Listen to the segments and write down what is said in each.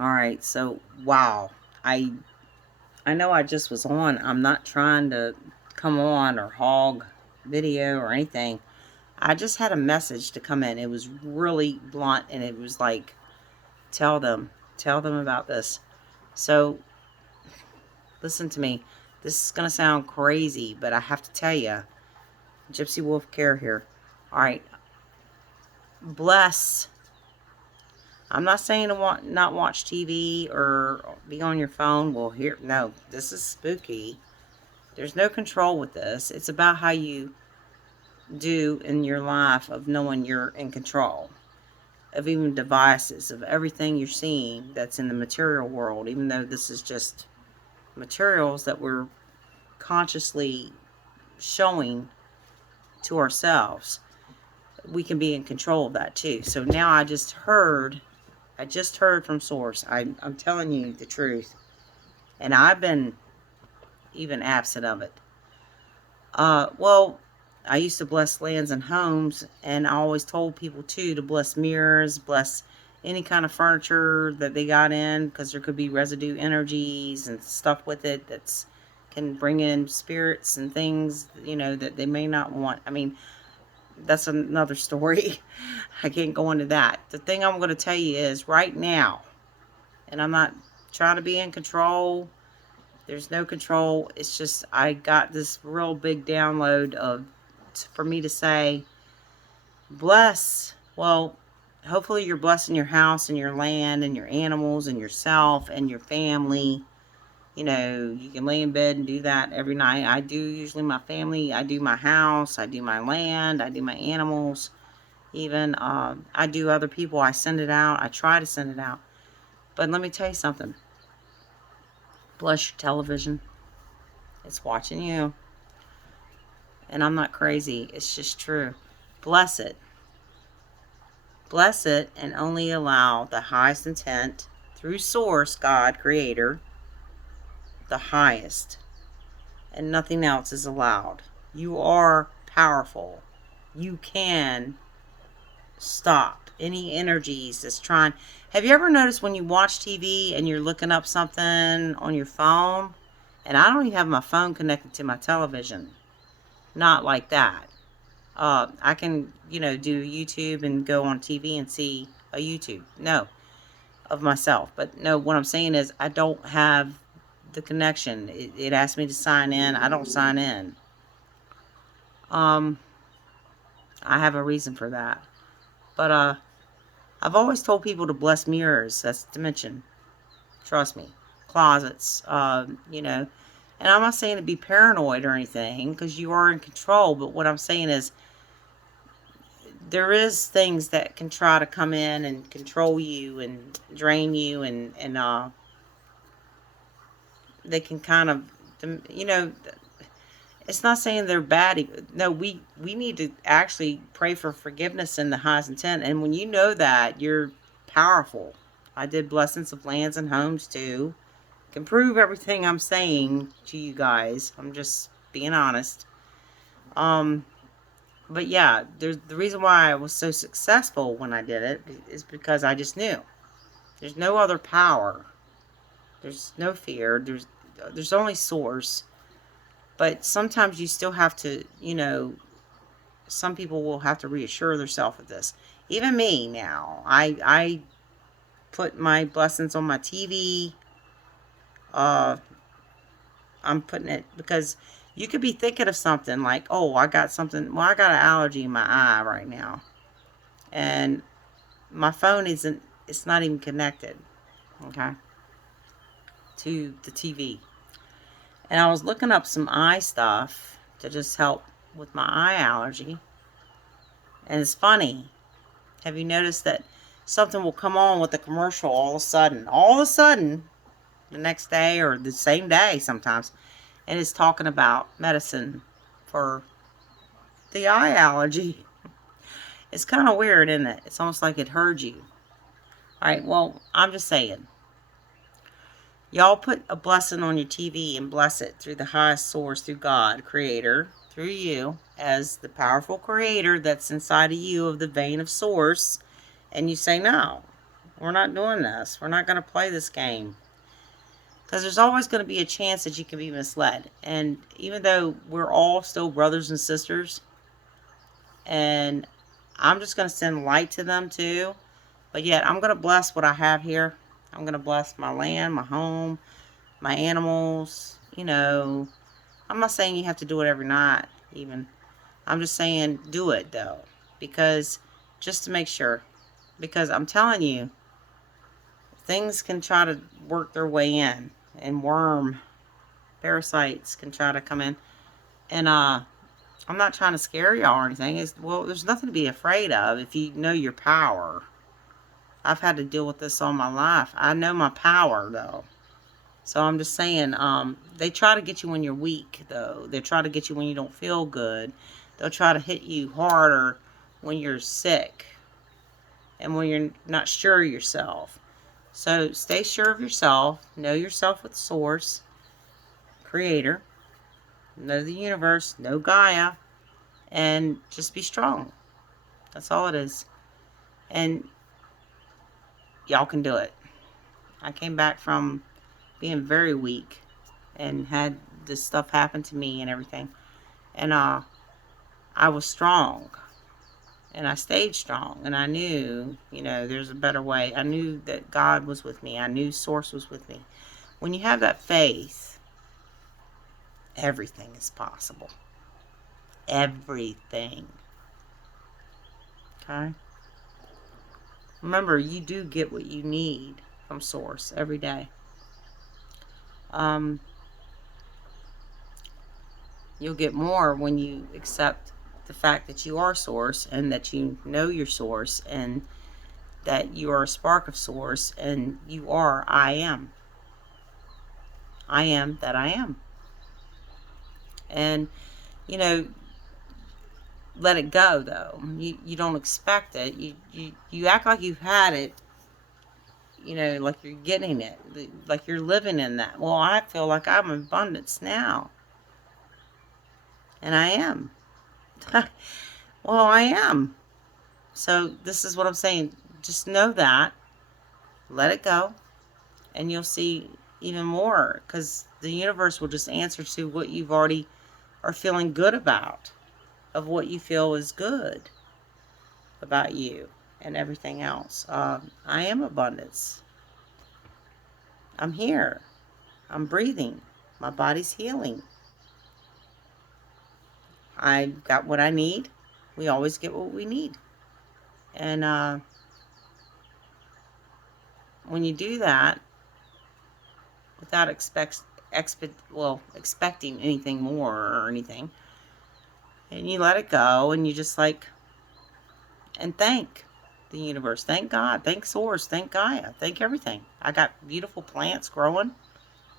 All right, so wow. I I know I just was on. I'm not trying to come on or hog video or anything. I just had a message to come in. It was really blunt and it was like, tell them, tell them about this. So, listen to me. This is going to sound crazy, but I have to tell you, Gypsy Wolf Care here. All right, bless. I'm not saying to not watch TV or be on your phone. Well, here, no, this is spooky. There's no control with this. It's about how you do in your life of knowing you're in control of even devices, of everything you're seeing that's in the material world, even though this is just materials that we're consciously showing to ourselves. We can be in control of that too. So now I just heard from source. I'm telling you the truth. And I've been even absent of it. Well, I used to bless lands and homes, and I always told people too to bless mirrors, bless any kind of furniture that they got in, because there could be residue energies and stuff with it that's can bring in spirits and things, that they may not want. I mean, that's another story. I can't go into that. The thing I'm going to tell you is right now, and I'm not trying to be in control. There's no control. It's just I got this real big download of for me to say, bless. Well, hopefully you're blessing your house and your land and your animals and yourself and your family. You can lay in bed and do that every night. I do usually my family. I do my house. I do my land. I do my animals. Even I do other people. I send it out. I try to send it out. But let me tell you something. Bless your television. It's watching you. And I'm not crazy. It's just true. Bless it. Bless it and only allow the highest intent through Source, God, Creator, the highest. And nothing else is allowed. You are powerful. You can stop any energies that's trying. Have you ever noticed when you watch TV and you're looking up something on your phone? And I don't even have my phone connected to my television. Not like that. I can, do YouTube and go on TV and see a YouTube. No, of myself. But no, what I'm saying is I don't have the connection. It asks me to sign in. I don't sign in. Um, I have a reason for that. But I've always told people to bless mirrors. That's dimension. Trust me. Closets. And I'm not saying to be paranoid or anything because you are in control. But what I'm saying is there is things that can try to come in and control you and drain you and they can kind of, it's not saying they're bad. No, we need to actually pray for forgiveness in the highest intent. And when you know that, you're powerful. I did blessings of lands and homes too. Can prove everything I'm saying to you guys. I'm just being honest. Um, but yeah, there's the reason why I was so successful when I did it is because I just knew. There's no other power. There's no fear. There's only source. But sometimes you still have to, some people will have to reassure themselves of this. Even me now. I put my blessings on my TV. Uh I'm putting it because you could be thinking of something like, oh, I got something. Well, I got an allergy in my eye right now. And my phone isn't, it's not even connected, okay, to the TV. And I was looking up some eye stuff to just help with my eye allergy. And it's funny. Have you noticed that something will come on with a commercial all of a sudden? All of a sudden, the next day or the same day sometimes. And it's talking about medicine for the eye allergy. It's kind of weird, isn't it? It's almost like it heard you. All right, well, I'm just saying. Y'all put a blessing on your TV and bless it through the highest source, through God, Creator, through you, as the powerful Creator that's inside of you of the vein of source. And you say, no, We're not doing this. We're not going to play this game. Because there's always going to be a chance that you can be misled. And even though we're all still brothers and sisters, and I'm just going to send light to them too, but yet I'm going to bless what I have here. I'm going to bless my land, my home, my animals. You know, I'm not saying you have to do it every night, even. I'm just saying do it, though. Because, just to make sure. Because I'm telling you, things can try to work their way in. And parasites can try to come in. And, I'm not trying to scare y'all or anything. Well, there's nothing to be afraid of if you know your power. I've had to deal with this all my life. I know my power, though. So I'm just saying, they try to get you when you're weak, though. They try to get you when you don't feel good. They'll try to hit you harder when you're sick and when you're not sure of yourself. So stay sure of yourself. Know yourself with Source, Creator. Know the universe. Know Gaia. And just be strong. That's all it is. And y'all can do it. I came back from being very weak and had this stuff happen to me and everything. And I was strong. And I stayed strong. And I knew, there's a better way. I knew that God was with me. I knew Source was with me. When you have that faith, everything is possible. Everything. Okay? Remember, you do get what you need from Source every day. You'll get more when you accept the fact that you are Source and that you know your Source and that you are a spark of Source and you are I am. I am that I am. And, let it go, though. You don't expect it. You act like you've had it, like you're getting it, like you're living in that. Well, I feel like I'm in abundance now. And I am. Well, I am. So this is what I'm saying. Just know that. Let it go. And you'll see even more. Because the universe will just answer to what you've already are feeling good about. Of what you feel is good about you and everything else. I am abundance. I'm here. I'm breathing. My body's healing. I got what I need. We always get what we need. And when you do that, without expecting anything more or anything, and you let it go, and you just and thank the universe, thank God, thank Source, thank Gaia, thank everything. I got beautiful plants growing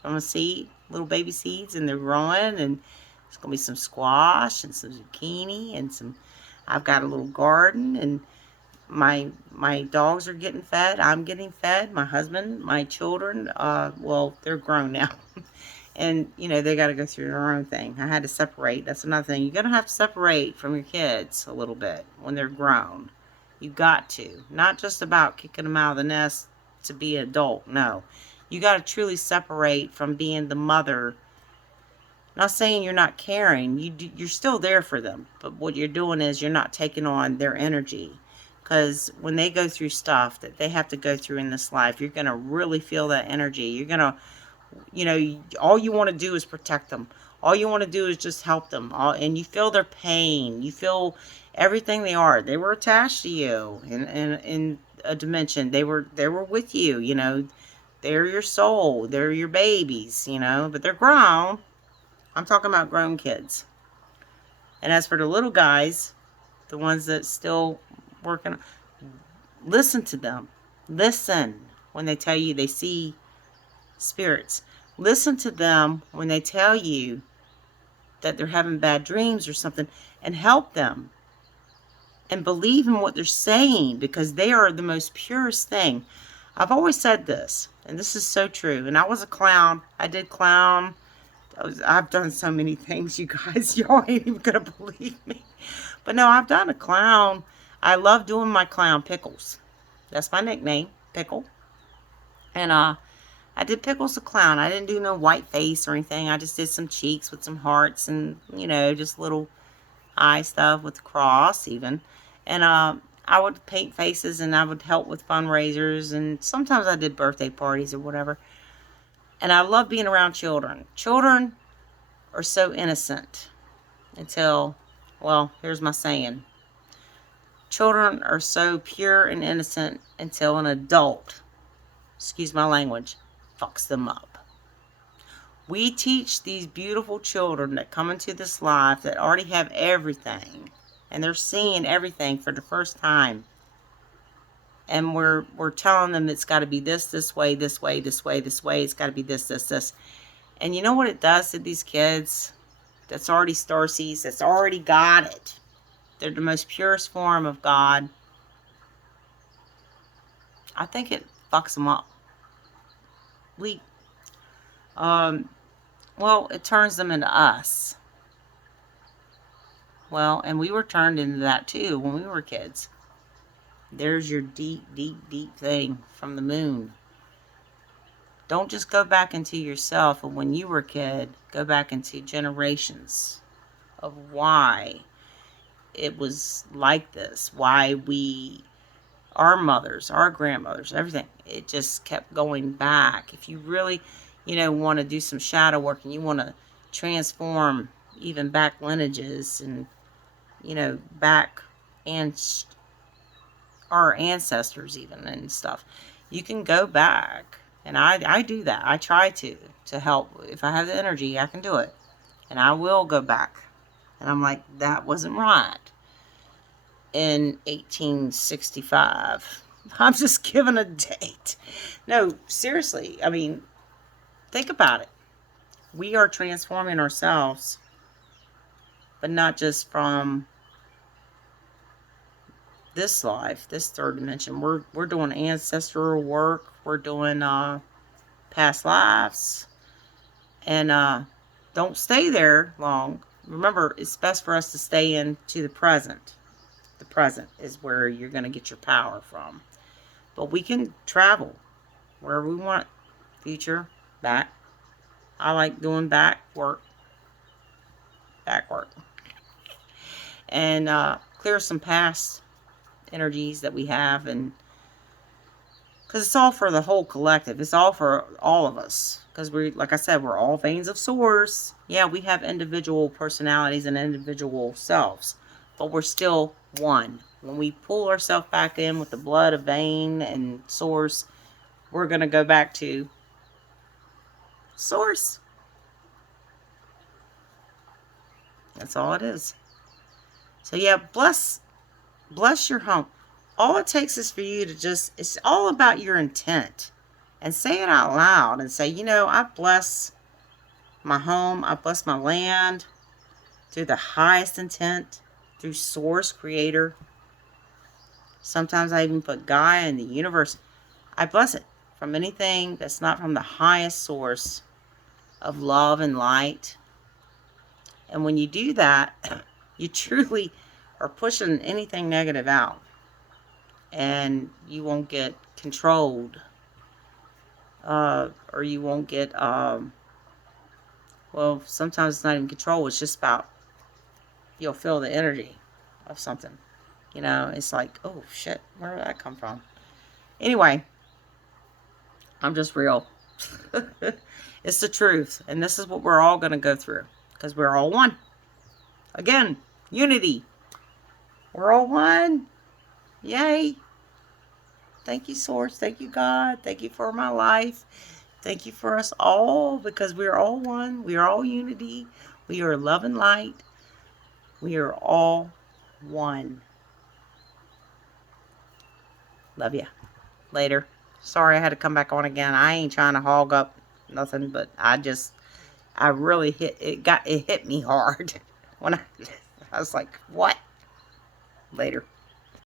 from a seed, little baby seeds, and they're growing, and there's going to be some squash and some zucchini and I've got a little garden, and my dogs are getting fed. I'm getting fed. My husband, my children, they're grown now. And, they got to go through their own thing. I had to separate. That's another thing. You're going to have to separate from your kids a little bit when they're grown. You got to. Not just about kicking them out of the nest to be an adult. No. You got to truly separate from being the mother. Not saying you're not caring. You're still there for them. But what you're doing is you're not taking on their energy. Because when they go through stuff that they have to go through in this life, you're going to really feel that energy. You're going to, all you want to do is protect them. All you want to do is just help them. And you feel their pain. You feel everything they are. They were attached to you in a dimension. They were with you, They're your soul. They're your babies, But they're grown. I'm talking about grown kids. And as for the little guys, the ones that still working, listen to them. Listen when they tell you they see spirits. Listen to them when they tell you that they're having bad dreams or something, and help them. And believe in what they're saying, because they are the most purest thing. I've always said this, and this is so true. And I was a clown. I did clown. I've done so many things, you guys. Y'all ain't even going to believe me. But no, I've done a clown. I love doing my clown pickles. That's my nickname. Pickle. And I did Pickles the Clown. I didn't do no white face or anything. I just did some cheeks with some hearts and, you know, just little eye stuff with the cross even. And I would paint faces and I would help with fundraisers. And sometimes I did birthday parties or whatever. And I love being around children. Children are so innocent until, well, here's my saying. Children are so pure and innocent until an adult, excuse my language, fucks them up. We teach these beautiful children that come into this life that already have everything, and they're seeing everything for the first time. And we're telling them it's got to be this way, this way, this way, this way. It's got to be this. And you know what it does to these kids that's already starseeds, that's already got it? They're the most purest form of God. I think it fucks them up. Well, it turns them into us. Well, and we were turned into that too when we were kids. There's your deep, deep, deep thing from the moon. Don't just go back into yourself and when you were a kid, go back into generations of why it was like this, why our mothers, our grandmothers, everything, it just kept going back. If you really, want to do some shadow work and you want to transform even back lineages and, back and our ancestors even and stuff, you can go back. And I do that. I try to help. If I have the energy, I can do it. And I will go back. And I'm like, that wasn't right. In 1865. I'm just giving a date. No, seriously. I mean, think about it. We are transforming ourselves, but not just from this life, this third dimension. We're doing ancestral work. We're doing past lives. And don't stay there long. Remember, it's best for us to stay into the present. The present is where you're going to get your power from. But we can travel wherever we want. Future, back. I like doing back work. And clear some past energies that we have. And because it's all for the whole collective. It's all for all of us. Because like I said, we're all veins of source. Yeah, we have individual personalities and individual selves. But we're still one. When we pull ourselves back in with the blood of vein and source, we're going to go back to source. That's all it is. So yeah, bless your home. All it takes is for you to it's all about your intent. And say it out loud and say, I bless my home. I bless my land through the highest intent, through source, creator. Sometimes I even put Gaia in the universe. I bless it from anything that's not from the highest source of love and light. And when you do that, you truly are pushing anything negative out. And you won't get controlled. Or you won't get, well, sometimes it's not even control. It's just about, you'll feel the energy of something. It's like, oh shit, where did that come from? Anyway, I'm just real. It's the truth. And this is what we're all going to go through. Because we're all one. Again, unity. We're all one. Yay. Thank you, Source. Thank you, God. Thank you for my life. Thank you for us all. Because we are all one. We are all unity. We are love and light. We are all one. Love ya. Later. Sorry I had to come back on again. I ain't trying to hog up nothing, but I really it hit me hard when I was like, what? Later.